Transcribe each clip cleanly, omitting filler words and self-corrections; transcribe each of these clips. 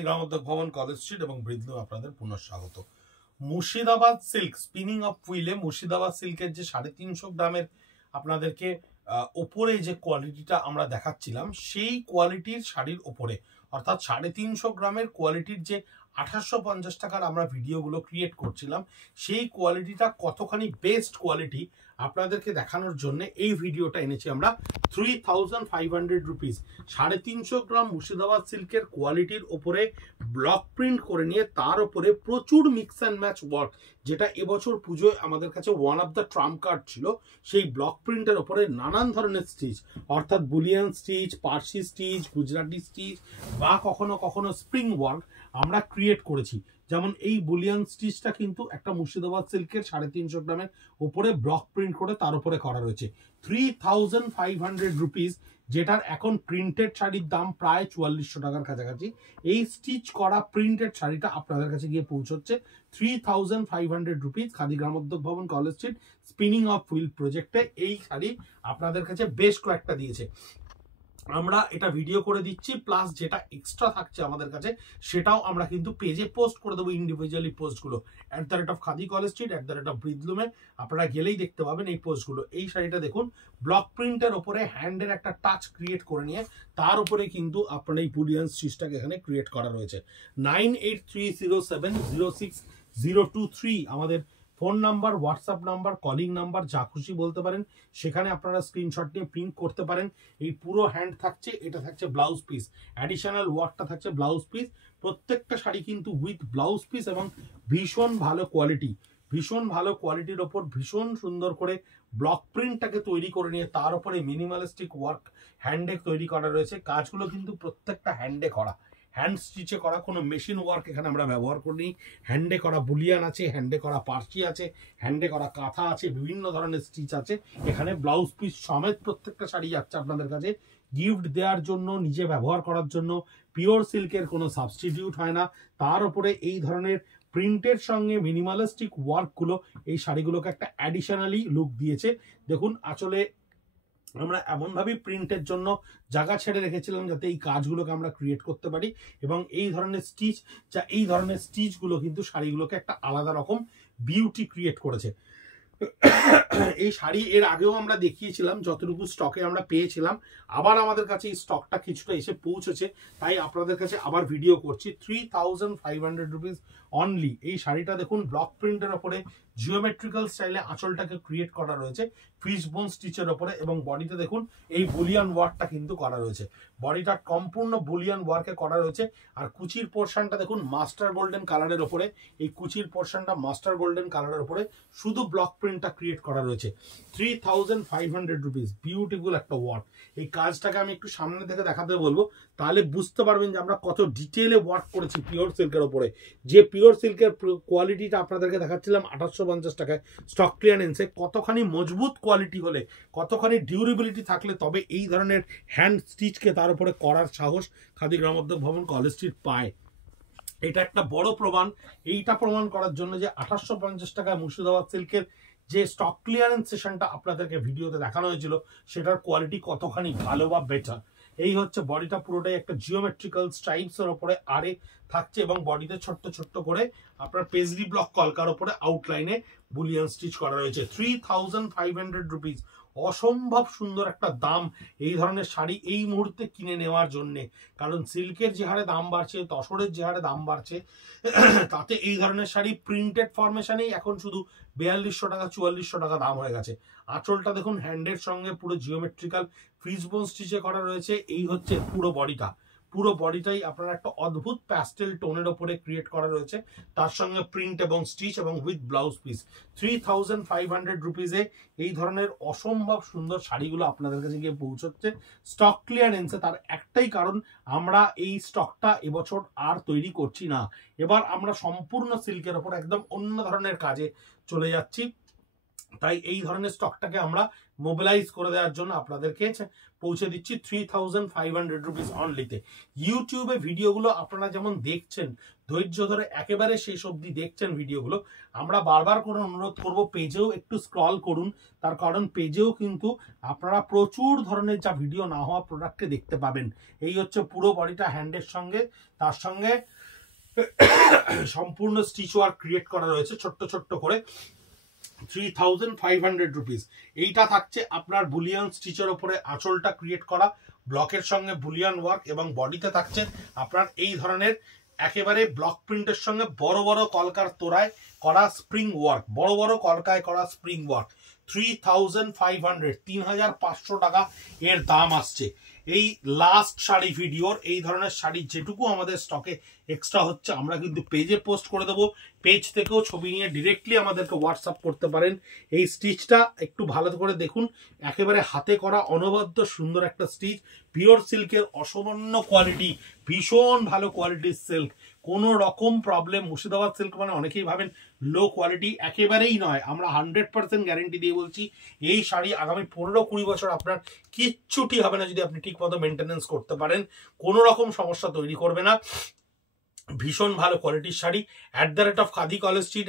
গ্রামোদ্যোগ ভবন, college street এবং ব্রিজলু আপনাদের পুনঃস্বাগত। মুর্শিদাবাদ সিল্ক স্পিনিং অফ হুইলে মুর্শিদাবাদ সিল্কের যে 350 গ্রামের আপনাদেরকে ওপরে যে কোয়ালিটিটা আমরা দেখাচ্ছিলাম, সেই কোয়ালিটির শাড়ির ওপরে অর্থাৎ 350 গ্রামের কোয়ালিটির যে 1850 টাকার আমরা ভিডিওগুলো ক্রিয়েট করছিলাম, সেই কোয়ালিটিটা কতখানি বেস্ট কোয়ালিটি আপনাদেরকে দেখানোর জন্য এই ভিডিওটা এনেছি আমরা। 3500 রুপিস 350 গ্রাম মুর্শিদাবাদ সিল্কের কোয়ালিটির ওপরে ব্লক প্রিন্ট করে নিয়ে তার উপরে প্রচুর মিক্স অ্যান্ড ম্যাচ ওয়ার্ক, যেটা এবছর পুজোয় আমাদের কাছে one of the trump card ছিল। সেই ব্লক প্রিন্টের ওপরে নানান ধরনের স্টিচ অর্থাৎ bullion stitch, Parsi stitch, Gujarati stitch বা কখনো কখনো স্প্রিং ওয়ার্ক আমরা ক্রিয়েট করেছি। যেমন এই বুলিয়ান স্টিচটা কিন্তু একটা মুর্শিদাবাদ সিল্কের 350 গ্রামের উপরে ব্লক প্রিন্ট করে তার উপরে করা রয়েছে 3500 রুপিস, যেটার এখন প্রিন্টেড শাড়ির দাম প্রায় 4400 টাকার কাছাকাছি। এই স্টিচ করা প্রিন্টেড শাড়িটা আপনাদের কাছে গিয়ে পৌঁছচ্ছে 3500 রুপিস। খাদি গ্রামোদ্যোগ ভবন, college street, spinning of wheel প্রজেক্টে এই শাড়ি আপনাদের কাছে বেশ কয়েকটা দিয়েছে। আমরা এটা ভিডিও করে দিচ্ছি, প্লাস যেটা এক্সট্রা থাকছে আমাদের কাছে সেটাও আমরা কিন্তু পেজে পোস্ট করে দেবো, ইন্ডিভিজুয়ালি পোস্টগুলো @খাদি কলেজ স্ট্রিট @ব্রিজলুমে আপনারা গেলেই দেখতে পাবেন এই পোস্টগুলো। এই শাড়িটা দেখুন, ব্লক প্রিন্টের ওপরে হ্যান্ডের একটা টাচ ক্রিয়েট করে নিয়ে তার উপরে কিন্তু আপনার এই বুলিয়ান স্টিচটাকে এখানে ক্রিয়েট করা রয়েছে। 9830706023 আমাদের phone number, WhatsApp number, calling number, যা খুশি বলতে পারেন। সেখানে আপনারা স্ক্রিনশট নিয়ে প্রিন্ট করতে পারেন। এই পুরো হ্যান্ড থাকছে, এটা থাকছে ব্লাউজ পিস, অ্যাডিশনাল ওয়ার্কটা থাকছে ব্লাউজ পিস। প্রত্যেকটা শাড়ি কিন্তু উইথ ব্লাউজ পিস এবং ভীষণ ভালো কোয়ালিটি, ভীষণ ভালো কোয়ালিটির ওপর ভীষণ সুন্দর করে ব্লক প্রিন্টটাকে তৈরি করে নিয়ে তার উপরে মিনিমালিস্টিক ওয়ার্ক হ্যান্ডে তৈরি করা রয়েছে। কাজগুলো কিন্তু প্রত্যেকটা হ্যান্ডে করা, হ্যান্ড স্টিচে করা, কোনো মেশিন ওয়ার্ক এখানে আমরা ব্যবহার করিনি। হ্যান্ডে করা বুলিয়ান আছে, হ্যান্ডে করা পার্সি আছে, হ্যান্ডে করা কাঁথা আছে, বিভিন্ন ধরনের স্টিচ আছে। এখানে ব্লাউজ পিস সমেত প্রত্যেকটা শাড়ি যাচ্ছে আপনাদের কাছে গিফট দেওয়ার জন্য, নিজে ব্যবহার করার জন্য। পিওর সিল্কের কোনো সাবস্টিটিউট হয় না। তার উপরে এই ধরনের প্রিন্টের সঙ্গে মিনিমালিস্টিক ওয়ার্কগুলো এই শাড়িগুলোকে একটা অ্যাডিশনালি লুক দিয়েছে। দেখুন, আসলে আমরা এমনভাবেই প্রিন্টের জন্য জায়গা ছেড়ে রেখেছিলাম যাতে এই কাজগুলোকে আমরা ক্রিয়েট করতে পারি, এবং এই ধরনের স্টিচগুলো কিন্তু শাড়িগুলোকে একটা আলাদা রকম বিউটি ক্রিয়েট করেছে। এই শাড়ি এর আগেও আমরা দেখিয়েছিলাম, যতটুকু স্টকে আমরা পেয়েছিলাম। আবার আমাদের কাছে এই স্টকটা কিছুটা এসে পৌঁছেছে, তাই আপনাদের কাছে আবার ভিডিও করছি। 3500 রুপিস অনলি। এই শাড়িটা দেখুন, ব্লক প্রিন্টের ওপরে জিওমেট্রিক্যাল স্টাইলে আঁচলটাকে ক্রিয়েট করা রয়েছে ফিশ বোন স্টিচের ওপরে, এবং বডিতে দেখুন এই বুলিয়ান ওয়ার্কটা কিন্তু করা রয়েছে। বডিটা সম্পূর্ণ বুলিয়ান ওয়ার্কে করা রয়েছে। আর কুচির পোর্শনটা দেখুন মাস্টার গোল্ডেন কালারের ওপরে, এই কুচির পোর্শনটা মাস্টার গোল্ডেন কালারের ওপরে শুধু ব্লক প্রিন্টটা ক্রিয়েট করা রয়েছে। 3500 রুপিস, বিউটিফুল একটা ওয়ার্ক। এই কাজটাকে আমি একটু সামনে থেকে দেখাতে বলবো, তাহলে বুঝতে পারবেন যে আমরা কত ডিটেলে ওয়ার্ক করেছি পিওর সিল্কের ওপরে। যে পিওর সিল্কের কোয়ালিটিটা আপনাদেরকে দেখাচ্ছিলাম 850 টাকায় স্টক ক্লিয়ারেন্সে, কতখানি মজবুত কোয়ালিটি হলে, কতখানি ডিউরেবিলিটি থাকলে তবে এই ধরনের হ্যান্ড স্টিচকে তার উপরে করার সাহস খাদি গ্রামোদ্যোগ ভবন, কলেজ স্ট্রিট পায়। এটা একটা বড় প্রমাণ। এইটা প্রমাণ করার জন্য যে 850 টাকায় মুর্শিদাবাদ সিল্কের যে স্টক ক্লিয়ারেন্স সেশনটা আপনাদেরকে ভিডিওতে দেখানো হয়েছিল, সেটার কোয়ালিটি কতখানি ভালো বা বেটার। এই হচ্ছে বডিটা, পুরোটাই একটা জিওমেট্রিক্যাল স্ট্রাইপস এর উপরে আরে থাকছে, এবং বডিতে ছোট্ট ছোট্ট করে আপনার পেজরি ব্লক কলকার উপরে আউটলাইনে বুলিয়ান স্টিচ করা রয়েছে। 3500 রুপিস, অসম্ভব সুন্দর একটা দাম এই ধরনের শাড়ি এই মুহূর্তে কিনে নেওয়ার জন্য। কারণ সিল্কের যে হারে দাম বাড়ছে, তসরের যে হারে দাম বাড়ছে, তাতে এই ধরনের শাড়ি প্রিন্টেড ফরমেশনেই এখন শুধু 4200 টাকা 4400 টাকা দাম হয়ে গেছে। আঁচলটা দেখুন হ্যান্ডের সঙ্গে পুরো জিওমেট্রিক্যাল ফিশবোন স্টিচে করা রয়েছে। এই হচ্ছে পুরো বডিটা, পুরো বডিটাই আপনার একটা অদ্ভুত প্যাস্টেল টোনের ওপরে ক্রিয়েট করা রয়েছে, তার সঙ্গে প্রিন্ট এবং স্টিচ এবং উইথ ব্লাউজ পিস। 3500 রুপিসে এই ধরনের অসম্ভব সুন্দর শাড়িগুলো আপনাদের কাছে গিয়ে পৌঁছচ্ছে স্টক ক্লিয়ারেন্সে। তার একটাই কারণ, আমরা এই স্টকটা এবছর আর তৈরি করছি না। এবার আমরা সম্পূর্ণ সিল্কের ওপর একদম অন্য ধরনের কাজে চলে যাচ্ছি। তাই এই ধরনের স্টকটাকে আমরা মোবিলাইজ করে দেওয়ার জন্য আপনাদেরকে পৌঁছে দিচ্ছি 3500 রুপিস অনলিতে। ইউটিউবে ভিডিওগুলো আপনারা যেমন দেখছেন ধৈর্য ধরে একেবারে শেষ অবধি দেখছেন ভিডিওগুলো, আমরা বারবার করে অনুরোধ করব পেজেও একটু স্ক্রল করুন, তার কারণ পেজেও কিন্তু আপনারা প্রচুর ধরনের যা ভিডিও না হওয়া প্রোডাক্টকে দেখতে পাবেন। এই হচ্ছে পুরো বডিটা হ্যান্ডের সঙ্গে, তার সঙ্গে সম্পূর্ণ স্টিচ ওয়ার্ক ক্রিয়েট করা রয়েছে ছোট্ট ছোট্ট করে। 3500 রুপিস। এইটা থাকছে আপনার বুলিয়ান স্টিচের ওপরে আঁচলটা ক্রিয়েট করা, ব্লকের সঙ্গে বুলিয়ান ওয়ার্ক, এবং বডিতে থাকছে আপনার এই ধরনের একেবারে ব্লক প্রিন্টের সঙ্গে বড় বড় কলকার তোড়ায় করা স্প্রিং ওয়ার্ক, বড় বড় কলকায় করা স্প্রিং ওয়ার্ক। 3500, 3500 টাকা এর দাম আসছে। এই লাস্ট শাড়ি ভিডিওর এই ধরনের শাড়ি যেটুকু আমাদের স্টকে এক্সট্রা হচ্ছে আমরা কিন্তু পেজে পোস্ট করে দেবো। পেজ থেকেও ছবি নিয়ে ডিরেক্টলি আমাদেরকে হোয়াটসঅ্যাপ করতে পারেন। এই স্টিচটা একটু ভালো করে দেখুন, একেবারে হাতে করা অনবদ্য সুন্দর একটা স্টিচ, পিওর সিল্কের অসামান্য কোয়ালিটি, ভীষণ ভালো কোয়ালিটির সিল্ক, কোনো রকম প্রবলেম। মুর্শিদাবাদ সিল্ক মানে অনেকেই ভাবেন লো কোয়ালিটি, একেবারেই নয়। আমরা 100% গ্যারেন্টি দিয়ে বলছি এই শাড়ি আগামী 15-20 বছর আপনার কিচ্ছুটি হবে না যদি আপনি ঠিক মতো মেনটেনেন্স করতে পারেন, কোনো রকম সমস্যা তৈরি করবে না। ভীষণ ভালো কোয়ালিটির sari. @of khadi college street,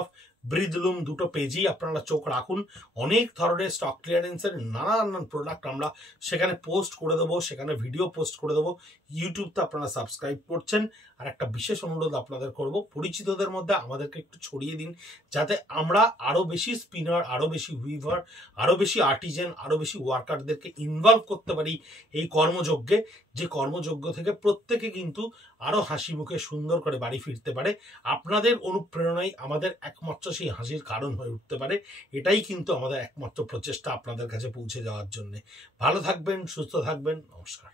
@of ব্রিজলুম, দুটো পেজেই আপনারা চোখ রাখুন। অনেক ধরনের স্টক ক্লিয়ারেন্সের নানান প্রোডাক্ট আমরা সেখানে পোস্ট করে দেবো, সেখানে ভিডিও পোস্ট করে দেবো। ইউটিউবতে আপনারা সাবস্ক্রাইব করছেন। আর একটা বিশেষ অনুরোধ আপনাদের করব, পরিচিতদের মধ্যে আমাদেরকে একটু ছড়িয়ে দিন, যাতে আমরা আরও বেশি স্পিনার, আরও বেশি উইভার, আরও বেশি আর্টিজেন, আরও বেশি ওয়ার্কারদেরকে ইনভলভ করতে পারি এই কর্মযজ্ঞে, যে কর্মযজ্ঞ থেকে প্রত্যেকে কিন্তু আরও হাসি মুখে সুন্দর করে বাড়ি ফিরতে পারে। আপনাদের অনুপ্রেরণাই আমাদের একমাত্র সেই হাসির কারণ হয়ে উঠতে পারে। এটাই কিন্তু আমাদের একমাত্র প্রচেষ্টা আপনাদের কাছে পৌঁছে যাওয়ার জন্য। ভালো থাকবেন, সুস্থ থাকবেন, নমস্কার।